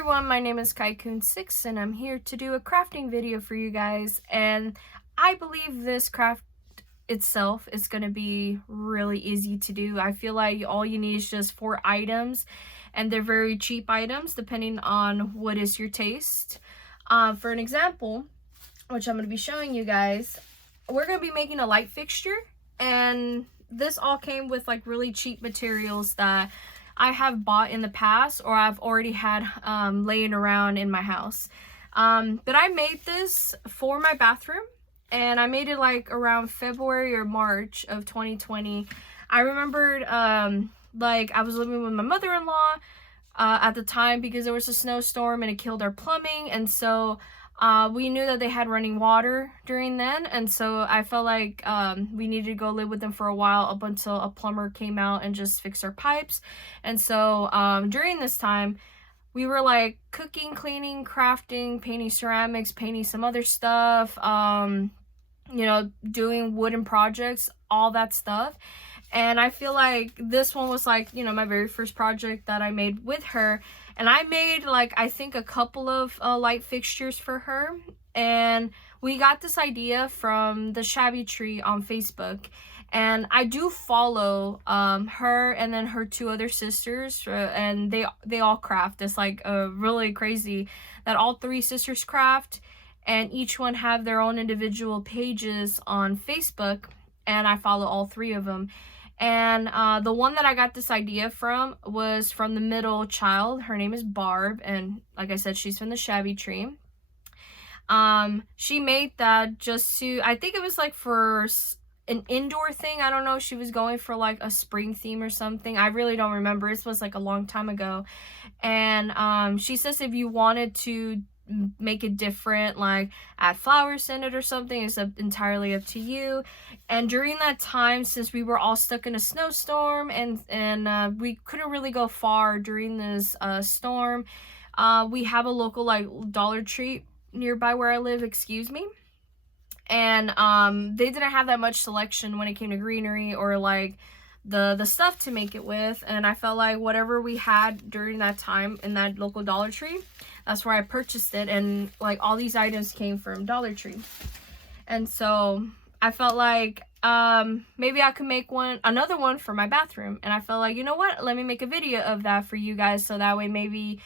everyone, my name is Kaikun6 and I'm here to do a crafting video for you guys, and I believe this craft itself is going to be really easy to do. I feel like all you need is just 4 items, and they're very cheap items depending on what is your taste. For an example, which I'm going to be showing you guys, we're going to be making a light fixture, and this all came with like really cheap materials that I have bought in the past or I've already had laying around in my house. But I made this for my bathroom, and I made it like around February or March of 2020. I remembered like I was living with my mother-in-law at the time because there was a snowstorm and it killed our plumbing, and so we knew that they had running water during then, and so I felt like we needed to go live with them for a while up until a plumber came out and just fixed our pipes. And so during this time we were like cooking, cleaning, crafting, painting ceramics, painting some other stuff, you know, doing wooden projects, all that stuff. And I feel like this one was like, you know, my very first project that I made with her. And I made like, I think a couple of light fixtures for her. And we got this idea from the Shabby Tree on Facebook. And I do follow her and then her 2 other sisters, and they all craft. It's like really crazy that all 3 sisters craft, and each one have their own individual pages on Facebook, and I follow all 3 of them. And the one that I got this idea from was from the middle child. Her name is Barb, and like I said, she's from the Shabby Tree. She made that just to, I think it was like for an indoor thing. I don't know, she was going for like a spring theme or something. I really don't remember. This was like a long time ago. And she says if you wanted to make it different, like add flowers in it or something, it's entirely up to you. And during that time, since we were all stuck in a snowstorm and we couldn't really go far during this storm, we have a local like Dollar Tree nearby where I live, excuse me, and they didn't have that much selection when it came to greenery or like the stuff to make it with. And I felt like whatever we had during that time in that local Dollar Tree, that's where I purchased it. And like all these items came from Dollar Tree, and so I felt like maybe I could make another one for my bathroom. And I felt like, you know what, let me make a video of that for you guys, so that way maybe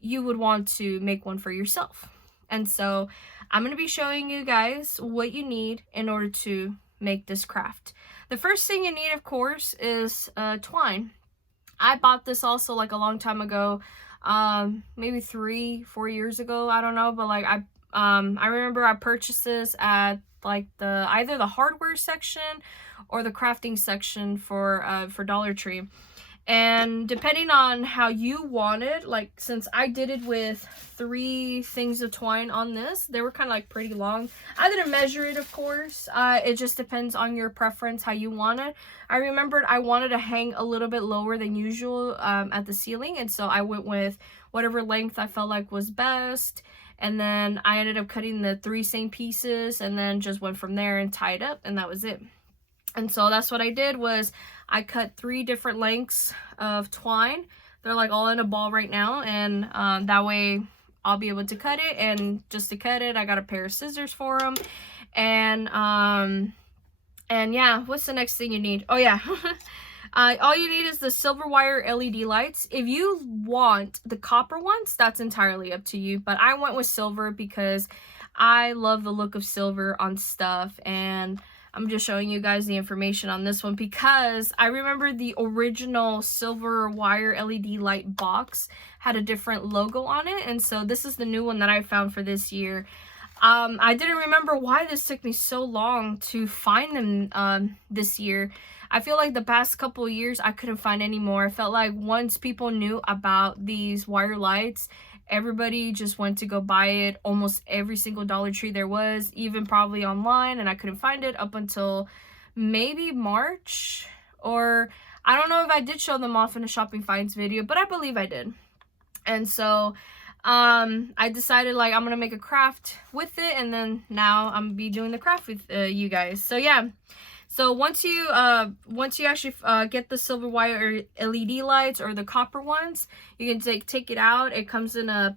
you would want to make one for yourself. And so I'm going to be showing you guys what you need in order to make this craft. The first thing you need, of course, is twine. I bought this also like a long time ago, maybe 3-4 years ago, I don't know, but like I remember I purchased this at like either the hardware section or the crafting section for Dollar Tree. And depending on how you want it, like since I did it with 3 things of twine on this, they were kind of like pretty long. I didn't measure it, of course. It just depends on your preference, how you want it. I remembered I wanted to hang a little bit lower than usual at the ceiling, and so I went with whatever length I felt like was best. And then I ended up cutting the 3 same pieces and then just went from there and tied up, and that was it. And so that's what I did, was I cut 3 different lengths of twine. They're like all in a ball right now, and that way I'll be able to cut it. And just to cut it, I got a pair of scissors for them. And yeah, what's the next thing you need? Oh yeah, all you need is the silver wire LED lights. If you want the copper ones, that's entirely up to you, but I went with silver because I love the look of silver on stuff. And I'm just showing you guys the information on this one because I remember the original silver wire LED light box had a different logo on it, and so this is the new one that I found for this year. I didn't remember why this took me so long to find them this year. I feel like the past couple of years I couldn't find any more. I felt like once people knew about these wire lights, everybody just went to go buy it. Almost every single Dollar Tree there was, even probably online, and I couldn't find it up until maybe March, or I don't know if I did show them off in a shopping finds video, but I believe I did. And so I decided like I'm gonna make a craft with it, and then now I'm gonna be doing the craft with you guys. So yeah, So once you actually get the silver wire LED lights or the copper ones, you can take it out. It comes in a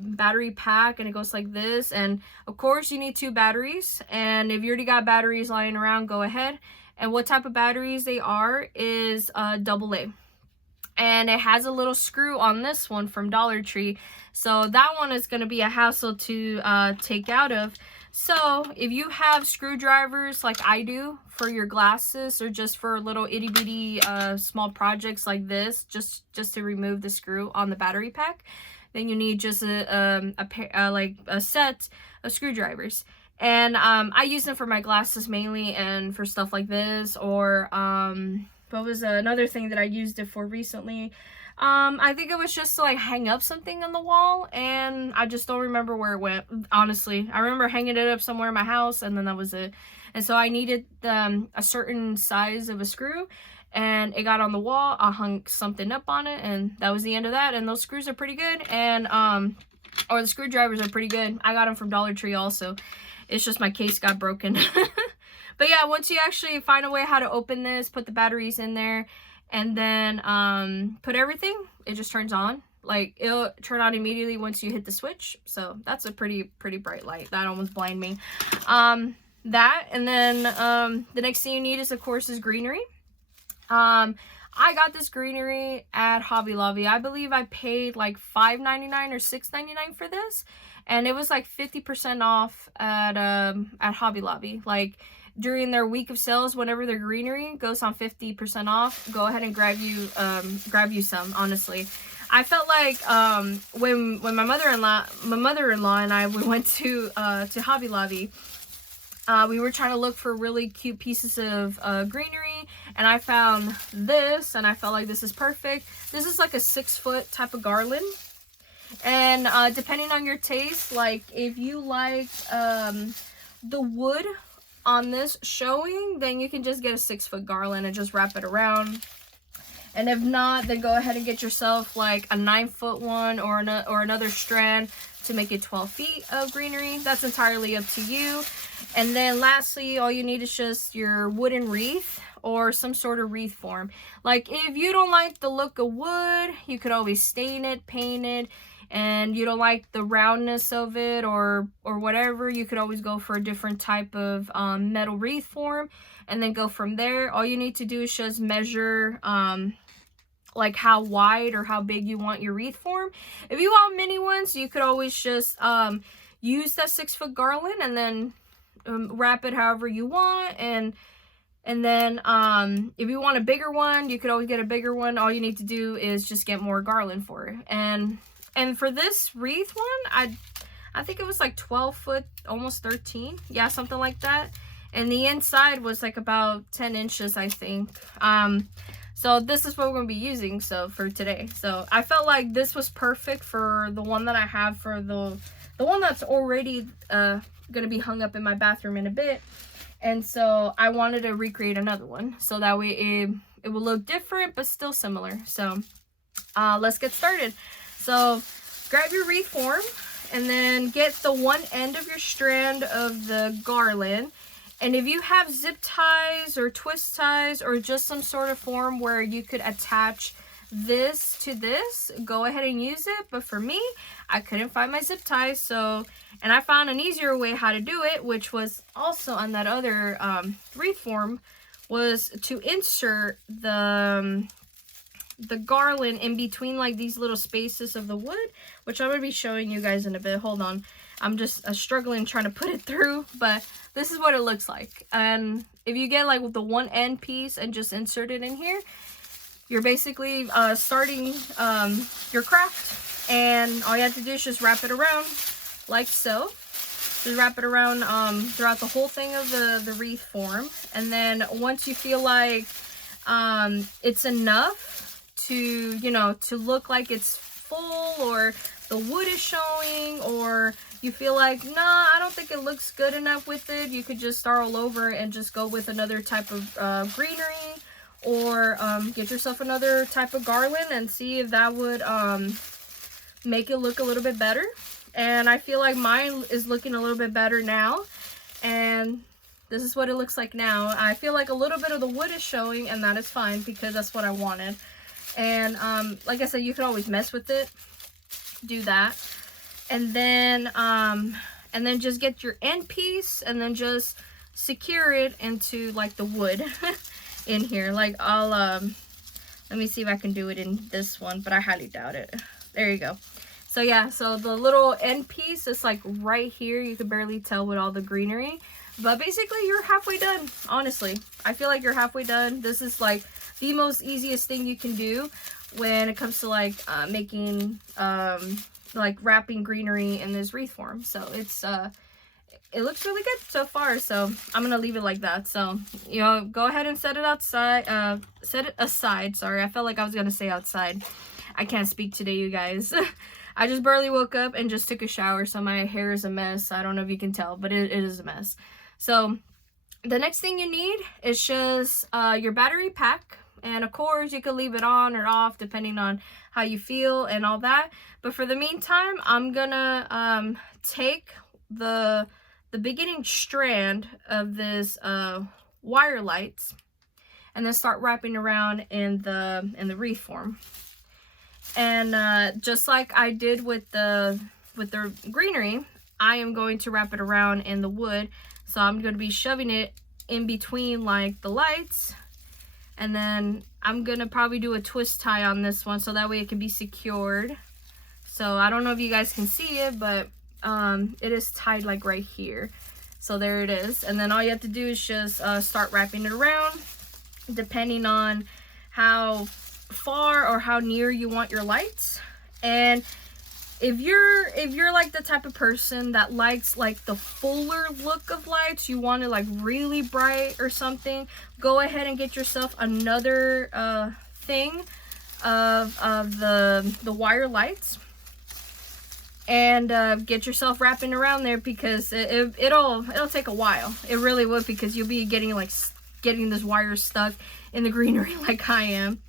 battery pack, and it goes like this. And of course you need 2 batteries, and if you already got batteries lying around, go ahead. And what type of batteries they are is AA. And it has a little screw on this one from Dollar Tree, so that one is going to be a hassle to take out of. So if you have screwdrivers like I do for your glasses, or just for little itty bitty small projects like this, just to remove the screw on the battery pack, then you need just a set of screwdrivers. And I use them for my glasses mainly, and for stuff like this, or what was another thing that I used it for recently? I think it was just to like hang up something on the wall, and I just don't remember where it went, honestly. I remember hanging it up somewhere in my house, and then that was it. And so I needed a certain size of a screw, and it got on the wall. I hung something up on it, and that was the end of that. And those screws are pretty good, and or the screwdrivers are pretty good. I got them from Dollar Tree also. It's just my case got broken. But yeah, once you actually find a way how to open this, put the batteries in there, and then put everything, it just turns on. Like, it'll turn on immediately once you hit the switch. So that's a pretty bright light. That almost blinded me. That, and then the next thing you need is, of course, is greenery. I got this greenery at Hobby Lobby. I believe I paid like $5.99 or $6.99 for this, and it was like 50% off at Hobby Lobby. Like, during their week of sales, whenever their greenery goes on 50% off, go ahead and grab you some. Honestly, I felt like when my mother-in-law and I, we went to Hobby Lobby. We were trying to look for really cute pieces of greenery, and I found this, and I felt like this is perfect. This is like a 6-foot type of garland, and depending on your taste, like if you like the wood on this showing, then you can just get a 6-foot garland and just wrap it around. And if not, then go ahead and get yourself like a 9-foot one, or another strand to make it 12 feet of greenery. That's entirely up to you. And then lastly, all you need is just your wooden wreath, or some sort of wreath form. Like, if you don't like the look of wood, you could always stain it, paint it. And you don't like the roundness of it, or whatever, you could always go for a different type of metal wreath form, and then go from there. All you need to do is just measure like how wide or how big you want your wreath form. If you want mini ones, you could always just use that 6-foot garland, and then wrap it however you want. And then if you want a bigger one, you could always get a bigger one. All you need to do is just get more garland for it. And for this wreath one, I think it was like 12 foot, almost 13. Yeah, something like that. And the inside was like about 10 inches, I think. So this is what we're going to be using for today. So I felt like this was perfect for the one that I have, for the one that's already going to be hung up in my bathroom in a bit. And so I wanted to recreate another one, so that way it will look different but still similar. So let's get started. So grab your wreath form, and then get the one end of your strand of the garland. And if you have zip ties or twist ties, or just some sort of form where you could attach this to this, go ahead and use it. But for me, I couldn't find my zip ties, and I found an easier way how to do it, which was also on that other wreath form, was to insert the garland in between like these little spaces of the wood, which I'm going to be showing you guys in a bit. Hold on. I'm just struggling trying to put it through, but this is what it looks like. And if you get like the one end piece and just insert it in here, you're basically starting your craft. And all you have to do is just wrap it around like so. Just wrap it around throughout the whole thing of the wreath form. And then once you feel like it's enough to, to look like it's full, or the wood is showing, or you feel like, nah, I don't think it looks good enough with it, you could just start all over and just go with another type of greenery, or get yourself another type of garland and see if that would make it look a little bit better. And I feel like mine is looking a little bit better now. And This is what it looks like now. I feel like a little bit of the wood is showing, and that is fine because that's what I wanted. And like I said, you can always mess with it, do that, and then just get your end piece and then just secure it into like the wood in here. Like I'll let me see if I can do it in this one, but I highly doubt it. There you go. So yeah, so the little end piece is like right here. You can barely tell with all the greenery, but basically you're halfway done. Honestly, I feel like you're halfway done. This is like the most easiest thing you can do when it comes to like making like wrapping greenery in this wreath form. So it's it looks really good so far, so I'm gonna leave it like that. So, you know, go ahead and set it outside, set it aside. Sorry, I felt like I was gonna say outside. I can't speak today, you guys. I just barely woke up and just took a shower, so my hair is a mess. I don't know if you can tell, but it is a mess. So the next thing you need is just your battery pack. And of course, you can leave it on or off depending on how you feel and all that. But for the meantime, I'm gonna take the beginning strand of this wire lights and then start wrapping around in the wreath form. And just like I did with the greenery, I am going to wrap it around in the wood. So I'm going to be shoving it in between like the lights, and then I'm gonna probably do a twist tie on this one so that way it can be secured. So I don't know if you guys can see it, but it is tied like right here. So there it is. And then all you have to do is just start wrapping it around depending on how far or how near you want your lights. And if you're like the type of person that likes like the fuller look of lights, you want it like really bright or something, go ahead and get yourself another thing of the wire lights and get yourself wrapping around there, because it'll take a while. It really would, because you'll be getting this wire stuck in the greenery like I am.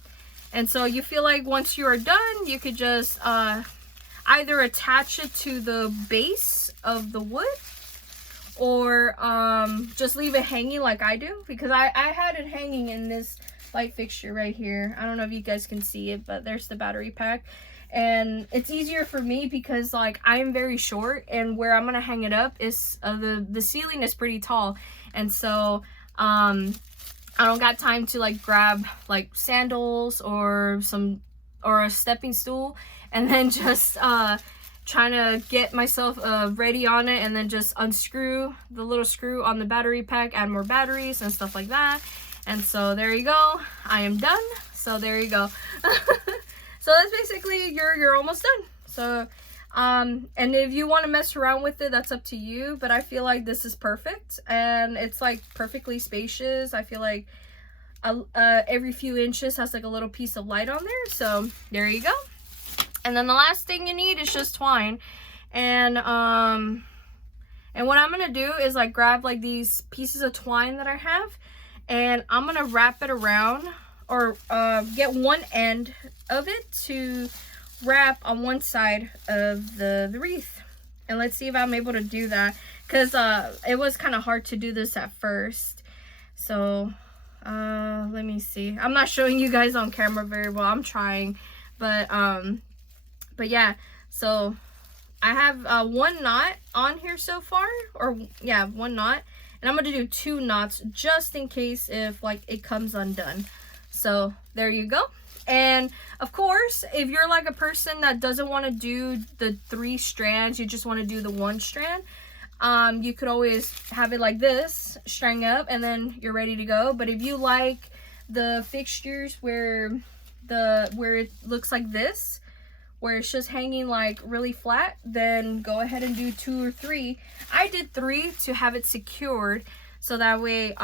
And so you feel like once you are done, you could just either attach it to the base of the wood, or just leave it hanging like I do, because I had it hanging in this light fixture right here. I don't know if you guys can see it, but there's the battery pack. And it's easier for me because like I'm very short, and where I'm gonna hang it up is the ceiling is pretty tall, and so I don't got time to like grab like sandals or a stepping stool and then just trying to get myself ready on it, and then just unscrew the little screw on the battery pack, add more batteries and stuff like that. And so there you go, I am done. So there you go. So that's basically you're almost done. So and if you want to mess around with it, that's up to you, but I feel like this is perfect, and it's like perfectly spacious. I feel like every few inches has like a little piece of light on there. So there you go. And then the last thing you need is just twine. And what I'm gonna do is like grab like these pieces of twine that I have, and I'm gonna wrap it around, or get one end of it to wrap on one side of the wreath. And let's see if I'm able to do that, because it was kind of hard to do this at first. So let me see. I'm not showing you guys on camera very well. I'm trying, but yeah. So I have one knot on here so far, or yeah, one knot, and I'm gonna do 2 knots just in case if like it comes undone. So there you go. And of course, if you're like a person that doesn't want to do the 3 strands, you just want to do the 1 strand, you could always have it like this, string up, and then you're ready to go. But if you like the fixtures where it looks like this, where it's just hanging like really flat, then go ahead and do 2 or 3. I did 3 to have it secured, so that way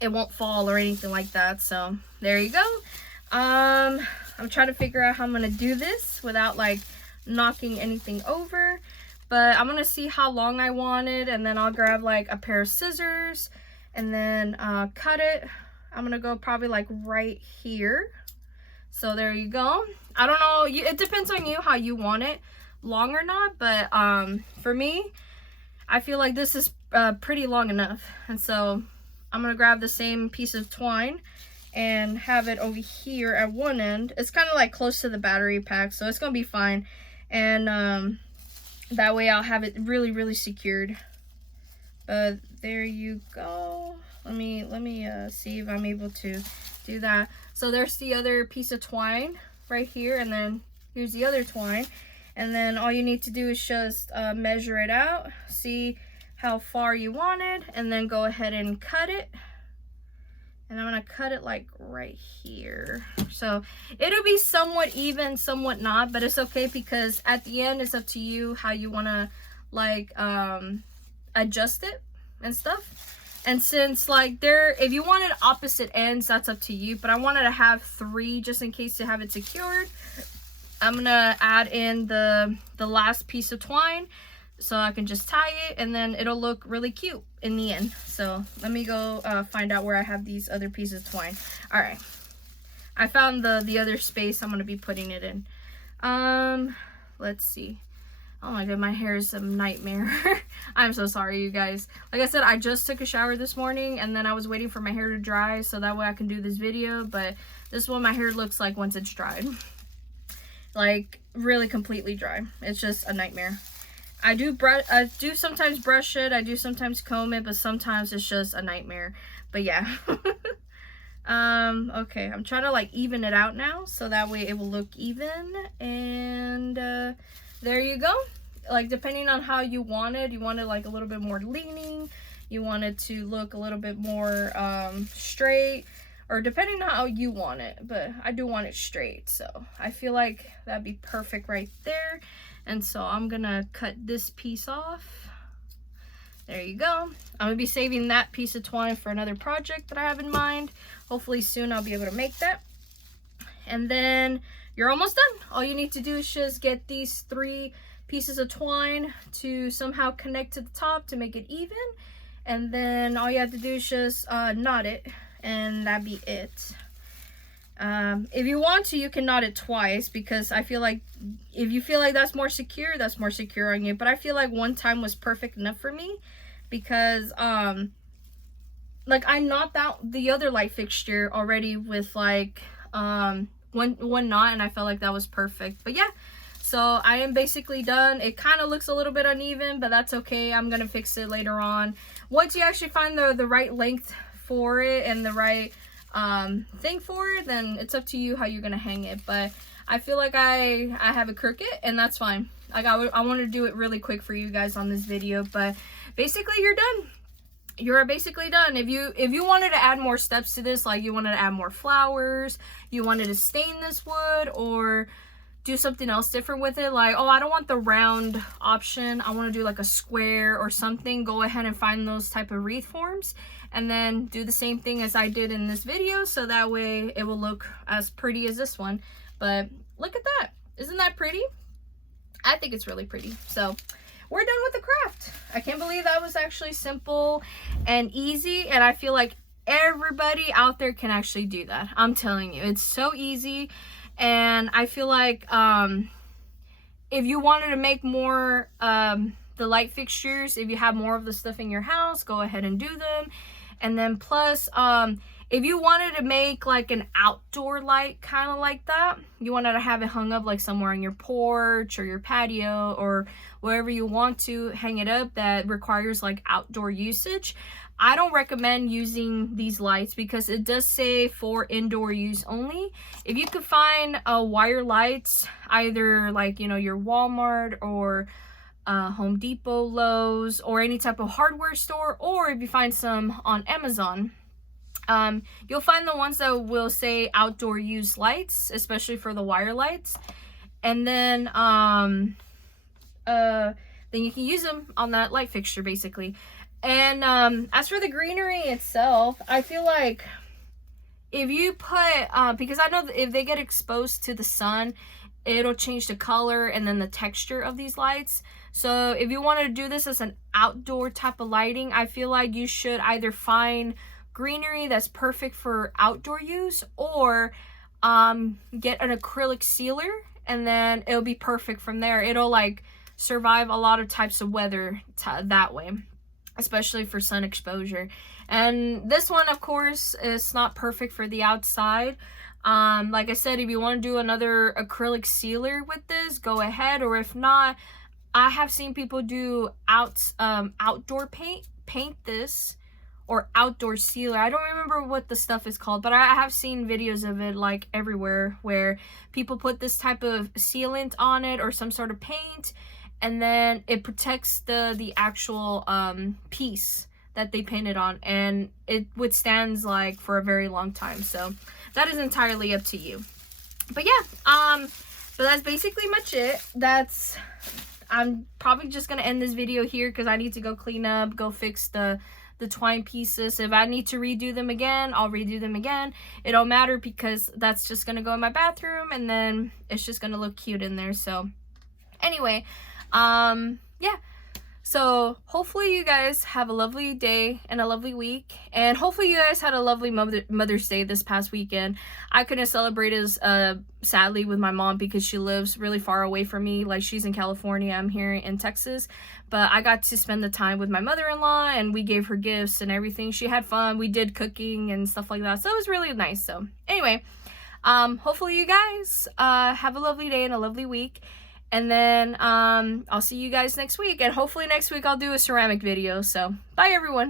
it won't fall or anything like that. So there you go. I'm trying to figure out how I'm gonna do this without like knocking anything over, but I'm gonna see how long I want it, and then I'll grab like a pair of scissors and then cut it. I'm gonna go probably like right here. So there you go. I don't know, it depends on you how you want it, long or not, but for me, I feel like this is pretty long enough. And so I'm gonna grab the same piece of twine and have it over here at one end. It's kind of like close to the battery pack, so it's gonna be fine. And that way I'll have it really, really secured. But there you go. Let me see if I'm able to do that. So there's the other piece of twine right here, and then here's the other twine. And then all you need to do is just measure it out, see how far you want it, and then go ahead and cut it. And I'm gonna cut it like right here. So it'll be somewhat even, somewhat not, but it's okay because at the end it's up to you how you wanna like adjust it and stuff. And since like if you wanted opposite ends, that's up to you, but I wanted to have 3 just in case to have it secured. I'm gonna add in the last piece of twine so I can just tie it, and then it'll look really cute in the end. So let me go find out where I have these other pieces of twine. All right, I found the other space I'm gonna be putting it in. Let's see. Oh my god, my hair is a nightmare. I'm so sorry, you guys. Like I said, I just took a shower this morning, and then I was waiting for my hair to dry so that way I can do this video, but this is what my hair looks like once it's dried. Like really completely dry. It's just a nightmare. I do sometimes brush it, I do sometimes comb it, but sometimes it's just a nightmare. But yeah. Okay, I'm trying to like even it out now so that way it will look even. And there you go. Like depending on how you want it like a little bit more leaning, you want it to look a little bit more straight, or depending on how you want it, but I do want it straight, so I feel like that'd be perfect right there. And so I'm gonna cut this piece off. There you go. I'm gonna be saving that piece of twine for another project that I have in mind. Hopefully soon I'll be able to make that. And then you're almost done. All you need to do is just get these 3 pieces of twine to somehow connect to the top to make it even. And then all you have to do is just knot it, and that'd be it. If you want to, you can knot it twice, because I feel like if you feel like that's more secure on you. But I feel like one time was perfect enough for me, because like I knocked out the other light fixture already with like one knot, and I felt like that was perfect. But yeah, so I am basically done. It kind of looks a little bit uneven, but that's okay. I'm gonna fix it later on. Once you actually find the right length for it and the right thing for it, then it's up to you how you're gonna hang it. But I feel like I have it crooked, and that's fine. Like I want to do it really quick for you guys on this video, but basically you're done. You're basically done. If you wanted to add more steps to this, like you wanted to add more flowers, you wanted to stain this wood, or do something else different with it, like, oh, I don't want the round option, I want to do like a square or something, go ahead and find those type of wreath forms, and then do the same thing as I did in this video, so that way it will look as pretty as this one. But look at that. Isn't that pretty? I think it's really pretty. So we're done with the craft. I can't believe that was actually simple and easy, and I feel like everybody out there can actually do that. I'm telling you, it's so easy. And I feel like if you wanted to make more the light fixtures, if you have more of the stuff in your house, go ahead and do them. And then plus, if you wanted to make like an outdoor light kind of like that, you wanted to have it hung up like somewhere on your porch or your patio or wherever you want to hang it up that requires like outdoor usage, I don't recommend using these lights because it does say for indoor use only. If you could find wire lights, either like, you know, your Walmart or Home Depot, Lowe's, or any type of hardware store, or if you find some on Amazon, you'll find the ones that will say outdoor use lights, especially for the wire lights. And then you can use them on that light fixture basically. And as for the greenery itself, I feel like if you put, because I know that if they get exposed to the sun, it'll change the color and then the texture of these lights. So if you wanted to do this as an outdoor type of lighting, I feel like you should either find greenery that's perfect for outdoor use, or get an acrylic sealer, and then it'll be perfect from there. It'll like survive a lot of types of weather that way, especially for sun exposure. And this one, of course, is not perfect for the outside. Like I said, if you want to do another acrylic sealer with this, go ahead. Or if not, I have seen people do outdoor paint this, or outdoor sealer. I don't remember what the stuff is called, but I have seen videos of it like everywhere where people put this type of sealant on it or some sort of paint, and then it protects the actual piece that they painted on, and it withstands like for a very long time. So that is entirely up to you. But yeah, but that's basically much it. I'm probably just gonna end this video here because I need to go clean up, go fix the twine pieces. If I need to redo them again, I'll redo them again. It don't matter because that's just gonna go in my bathroom, and then it's just gonna look cute in there. So anyway, yeah, so hopefully you guys have a lovely day and a lovely week, and hopefully you guys had a lovely Mother's Day this past weekend. I couldn't celebrate as sadly with my mom because she lives really far away from me. Like, she's in California, I'm here in Texas, but I got to spend the time with my mother-in-law, and we gave her gifts and everything. She had fun. We did cooking and stuff like that, so it was really nice. So anyway, hopefully you guys have a lovely day and a lovely week. And then I'll see you guys next week, and hopefully next week I'll do a ceramic video. So bye everyone.